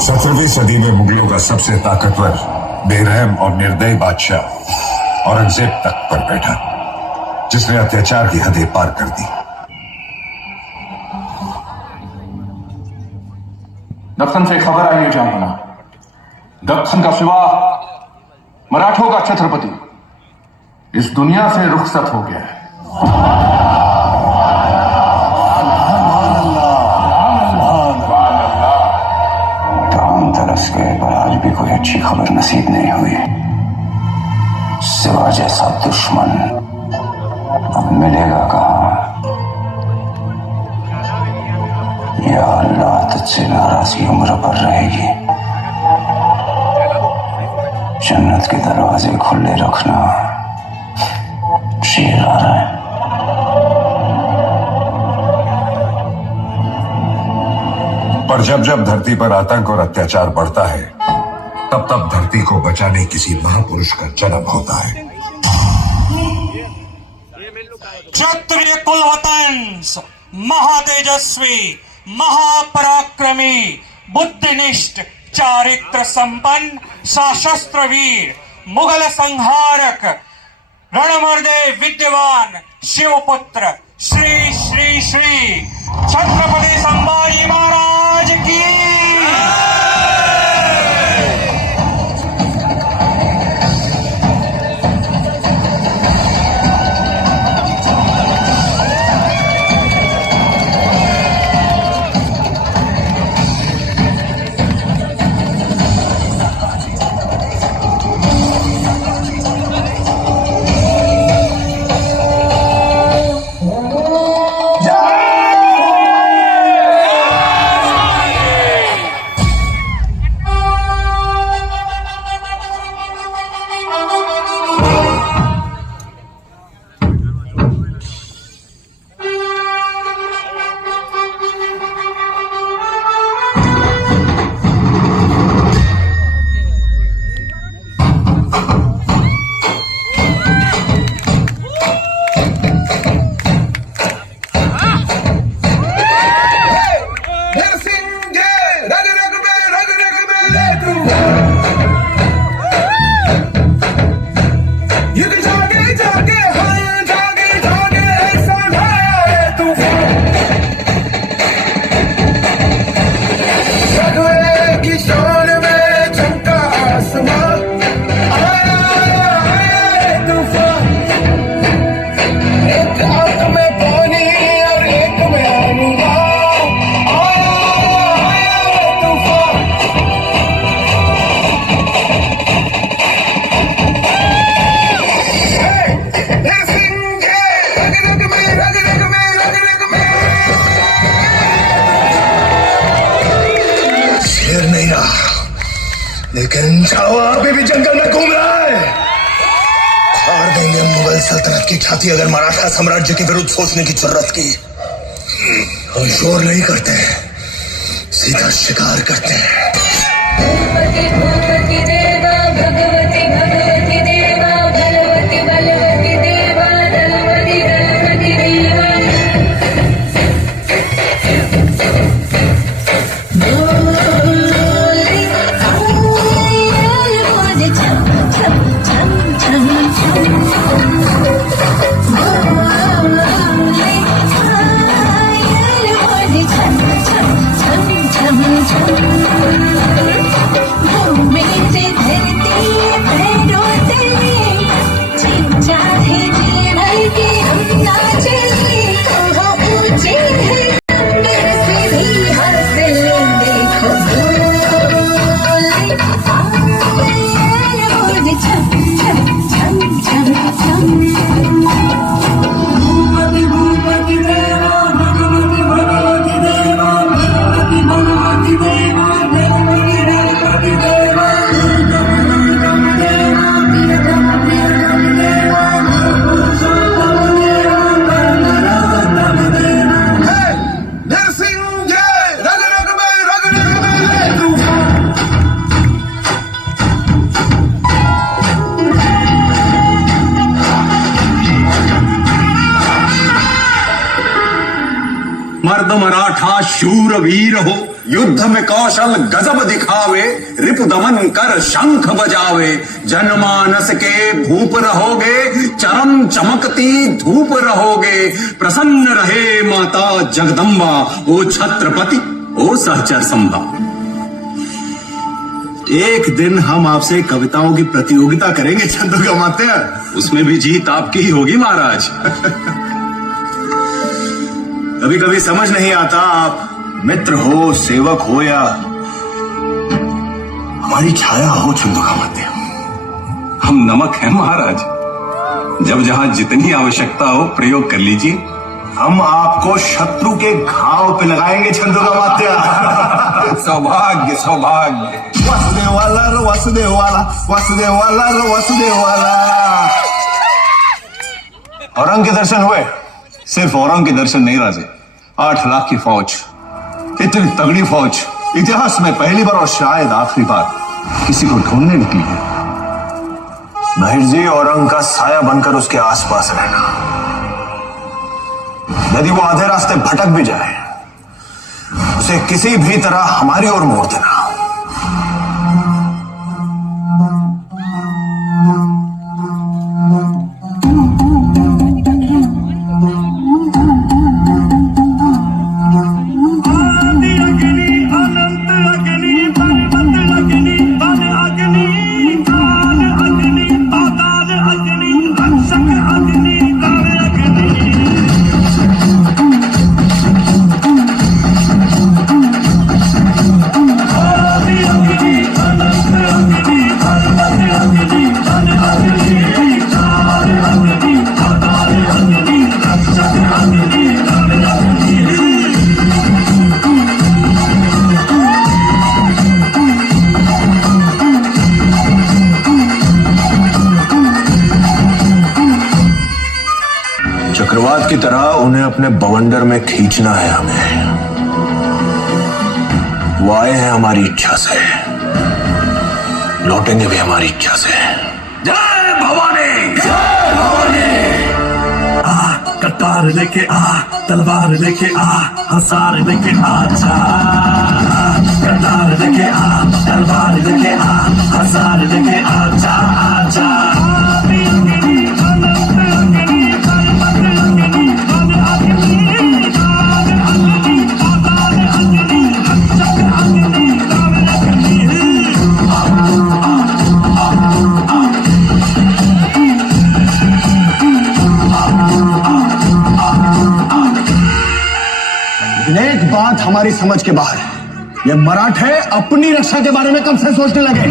17वीं सदी में मुगलों का सबसे ताकतवर, बेरहम और निर्दयी बादशाह औरंगजेब तख्त पर बैठा, जिसने अत्याचार की हदें पार कर दी। दक्कन से खबर आई है जहां दक्कन का सिवा मराठों का छत्रपति इस दुनिया से रुखसत हो गया है। तरस गए पर आज भी कोई अच्छी खबर नसीब नहीं हुई। सिवा जैसा दुश्मन अब मिलेगा कहां? या अल्लाह, तुझसे नाराजगी उम्र पर रहेगी। जन्नत के दरवाजे खुले रखना। शेर आ रहा है। पर जब जब धरती पर आतंक और अत्याचार बढ़ता है, तब तब धरती को बचाने किसी महापुरुष का जन्म होता है। क्षत्रिय कुलवतंस, महातेजस्वी, महापराक्रमी, बुद्धिनिष्ठ, चारित्र संपन्न, सशस्त्र वीर, मुगल संहारक, रणमर्दे विद्यवान शिवपुत्र श्री श्री श्री छत्रपति संभाजी महाराज की। लेकिन छावा अभी भी जंगल में घूम रहा है। फाड़ देंगे मुगल सल्तनत की छाती अगर मराठा साम्राज्य के विरुद्ध सोचने की जरूरत की। हम शोर नहीं करते, सीधा शिकार करते हैं। मर्द मराठा शूर वीर हो युद्ध में कौशल गजब दिखावे, रिपु दमन कर शंख बजावे। जनमानस के भूप रहोगे, चरम चमकती धूप रहोगे। प्रसन्न रहे माता जगदम्बा, ओ छत्रपति ओ सहचर संभा। एक दिन हम आपसे कविताओं की प्रतियोगिता करेंगे चंद्रकामात्य, उसमें भी जीत आपकी ही होगी महाराज। कभी कभी समझ नहीं आता, आप मित्र हो, सेवक हो या हमारी छाया हो चंद्रकामात्य। हम नमक हैं महाराज, जब जहां जितनी आवश्यकता हो प्रयोग कर लीजिए। हम आपको शत्रु के घाव पे लगाएंगे चंद्रकामात्य। सौभाग्य सौभाग्य। वासुदेव वाला रो वासुदेव वाला, वासुदेव वाला रो वासुदेव वाला। औरंग के दर्शन हुए? सिर्फ औरंग के दर्शन नहीं राजे, 8 लाख की फौज, इतनी तगड़ी फौज इतिहास में पहली बार और शायद आखिरी बार किसी को ढूंढने निकली है। महिर जी, औरंग का साया बनकर उसके आसपास रहना। यदि वो आधे रास्ते भटक भी जाए, उसे किसी भी तरह हमारी ओर मोड़ देना। चक्रवात की तरह उन्हें अपने बवंडर में खींचना है हमें। वो आए हैं हमारी इच्छा से, लौटेंगे भी हमारी इच्छा से। जय भवानी, जय भवानी। कटार लेके आ, तलवार लेके आ, हसार लेके आजा। कटार लेके आ, तलवार लेके आ, हसार लेके आजा आजा। एक बात हमारी समझ के बाहर है, ये मराठे अपनी रक्षा के बारे में कब से सोचने लगे?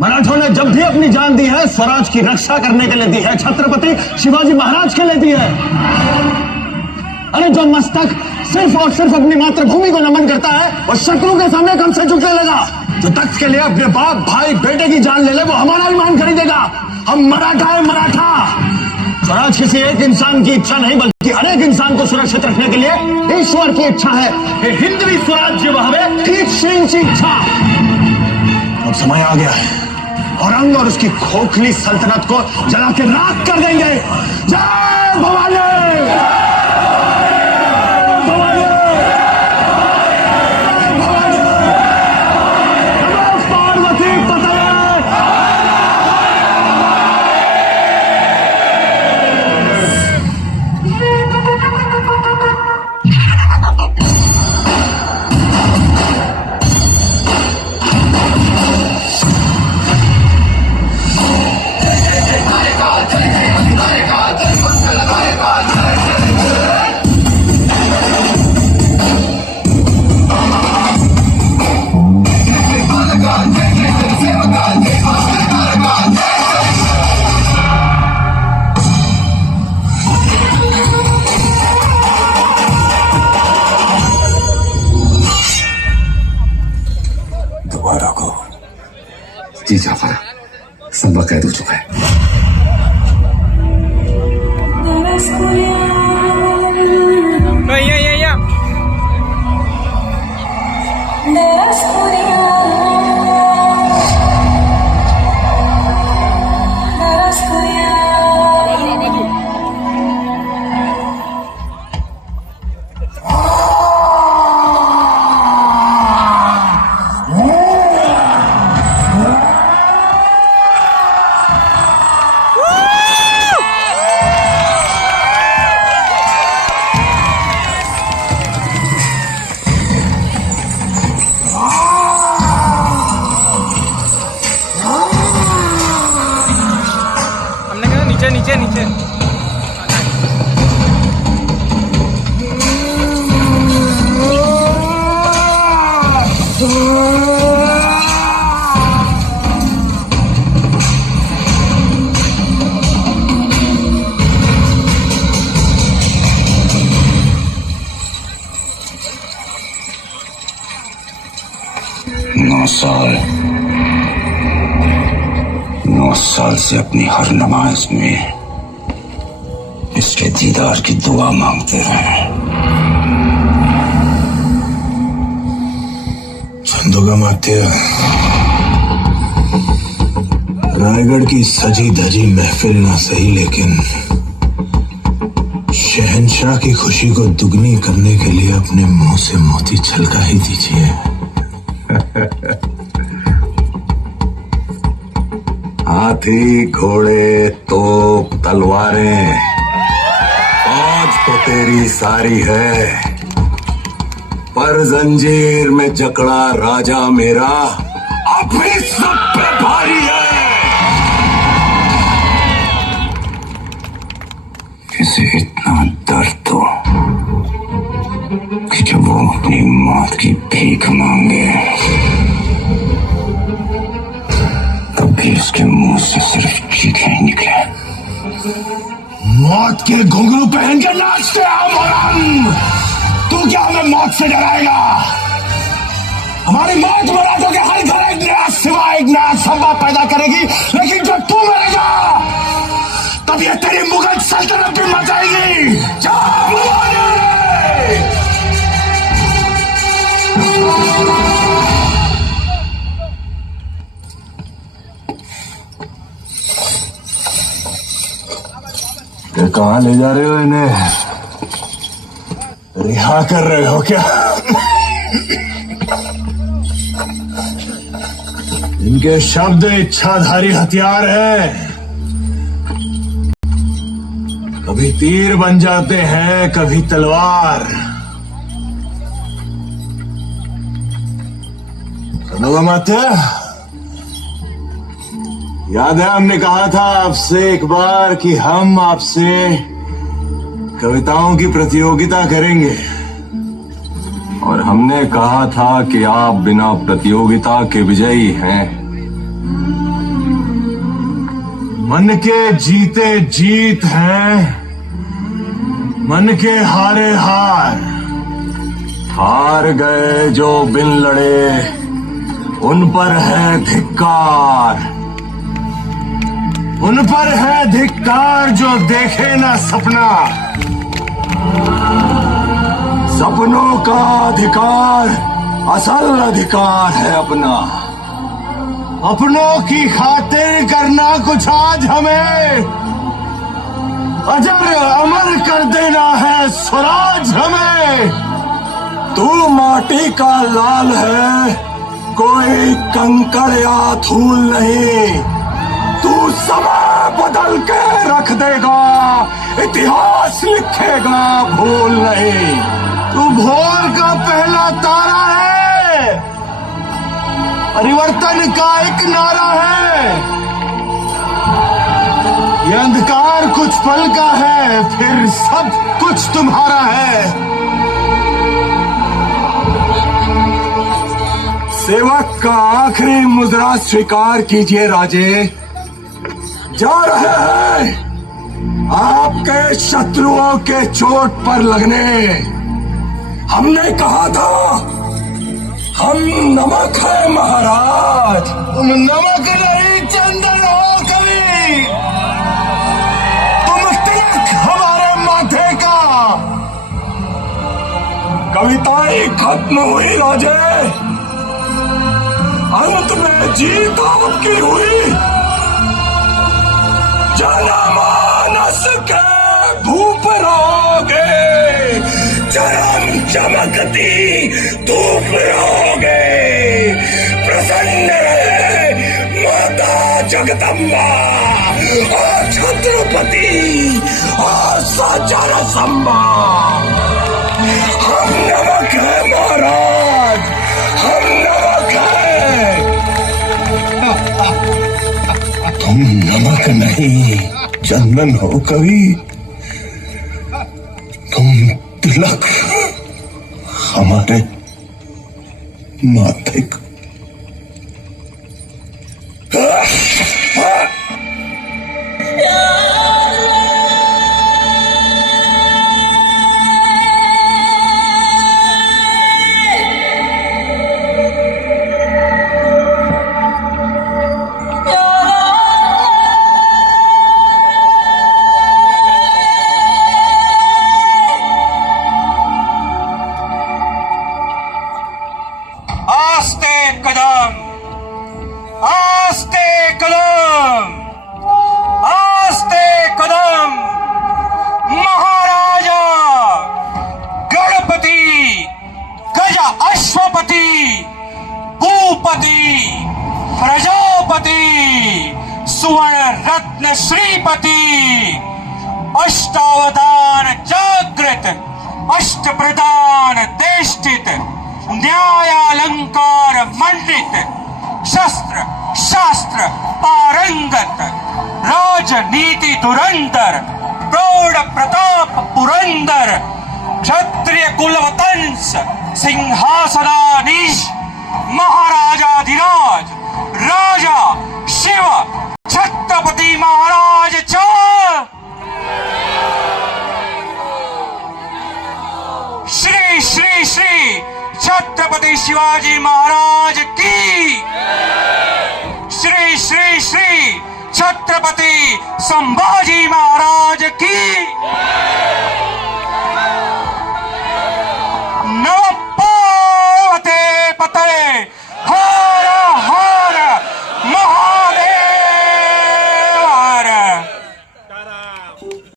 मराठों ने जब भी अपनी जान दी है, स्वराज की रक्षा करने के लिए दी है, छत्रपति शिवाजी महाराज के लिए दी है। अरे जो मस्तक सिर्फ और सिर्फ अपनी मातृभूमि को नमन करता है, वो शत्रु के सामने कब से झुकने लगा? जो तख्त के लिए अपने बाप भाई बेटे की जान ले ले, वो हमारा ईमान खरीदेगा। हम मराठा है, मराठा। स्वराज किसी एक इंसान की इच्छा नहीं, बल्कि अनेक इंसान को सुरक्षित रखने के लिए ईश्वर की इच्छा है। ये हिंदवी स्वराज्य वहावे ठीक श्री की इच्छा। अब समय आ गया है, औरंग और उसकी खोखली सल्तनत को जला के राख कर देंगे। जय भवानी। जी जाफर, सब कैद हो चुका है। नौ साल से अपनी हर नमाज में इसके दीदार की दुआ मांगते रहे। चंदोगामात्य, रायगढ़ की सजी धजी महफिल ना सही, लेकिन शहंशाह की खुशी को दुगनी करने के लिए अपने मुंह से मोती छलका ही दीजिए। हाथी, घोड़े, तोप, तलवारें, फौज तो तेरी सारी है, पर जंजीर में जकड़ा राजा मेरा अब भी सब पे भारी है। इसे इतना दर्द दो कि जब वो अपनी मौत की भीख मांगे तब भी उसके मुंह से सिर्फ चीखें ही निकले। मौत के घुंघरू पहन के नाचते हम। तू क्या हमें मौत से डराएगा? हमारी मौत मराठों के हर घर एक नया सिवा, एक नया संभव पैदा करेगी, लेकिन जब तू मरेगा तब ये तेरी मुगल सल्तनत भी मर जाएगी। कहां ले जा रहे हो इन्हें? रिहा कर रहे हो क्या? इनके शब्द इच्छाधारी हथियार हैं। कभी तीर बन जाते हैं, कभी तलवार। चंदोगामात्य, याद है हमने कहा था आपसे एक बार कि हम आपसे कविताओं की प्रतियोगिता करेंगे, और हमने कहा था कि आप बिना प्रतियोगिता के विजयी हैं। मन के जीते जीत हैं, मन के हारे हार गए जो बिन लड़े, उन पर है धिक्कार, उन पर है धिक्कार जो देखे ना सपना। सपनों का अधिकार असल अधिकार है अपना। अपनों की खातिर करना कुछ आज हमें, अजर अमर कर देना है स्वराज हमें। तू माटी का लाल है, कोई कंकड़ या धूल नहीं। तू समय बदल के रख देगा, इतिहास लिखेगा भूल नहीं। तू भोर का पहला तारा है, परिवर्तन का एक नारा है। ये अंधकार कुछ पल का है, फिर सब कुछ तुम्हारा है। सेवक का आखिरी मुद्रा स्वीकार कीजिए राजे। जा रहे हैं आपके शत्रुओं के चोट पर लगने। हमने कहा था हम नमक है महाराज। तुम नमक नहीं चंदन हो कभी, तुम तिलक हमारे माथे का। कविताएं खत्म हुई राजे, अंत में जीत आपकी हुई। जनमानस के भूप रहोगे, चरम चमकती धूप रहोगे। प्रसन्न रहे माता जगदम्बा और छत्रपति और साचार संबा। हम नमक है महाराज, हम नमक है। तुम नमक नहीं चंदन हो कवि, तुम तिलक, हमारे नाथिक। आस्ते कदम, आस्ते कदम, आस्ते कदम। महाराजा गणपति गज अश्वपति भूपति प्रजापति सुवर्ण रत्न श्रीपति अष्टावधान जागृत अष्ट प्रधान देष्टित न्यायालंकार मंडित शस्त्र शास्त्र पारंगत राजनीति धुरंधर प्रौढ़ प्रताप पुरंदर क्षत्रिय कुलवतंस सिंहासनाधीश महाराजाधिराज राजा शिव छत्रपति महाराज श्री श्री श्री छत्रपति शिवाजी महाराज की, श्री श्री श्री छत्रपति संभाजी महाराज की।